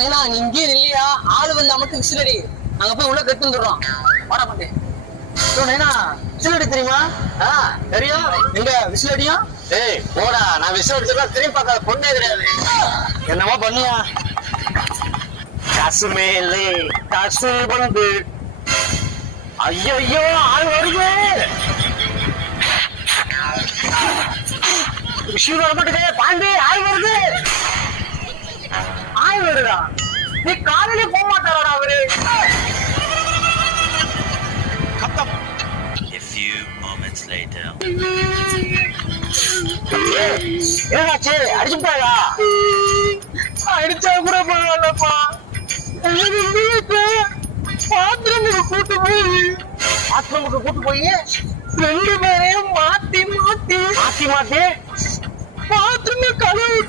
நைனா நீ இங்கே இல்லையா? ஆளு வந்து நமக்கு விசிலடி. நாங்க போய் உள்ள கட்டு வந்துடுறோம். வாடா பாட்டி. நைனா விசிலடி தெரியுமா? தெரியும். எங்க விசிலடியும்? ஏய் போடா, நான் விசில் அடிச்சா திரும்பி பார்க்காத பொண்ணே கிடையாது. என்னமா பண்ணியா? காசு மேலே காசு வந்து. ஐயோ ஆள் வருது. விஷயம் வர மாட்டேங்க பாண்டி. ஆள் வருது. ஆள் வருதா? நீ காலையிலே போக மாட்டாரா அவரு? A few moments later. என்னாச்சு? அடிச்சுட்டாயா? அடிச்சா கூட பரவாயில்லப்பா. பாத்ரூமுக்கு கூட்டு போய் 2 பேரையும் மாத்தி பாத்ரூம் கழுவி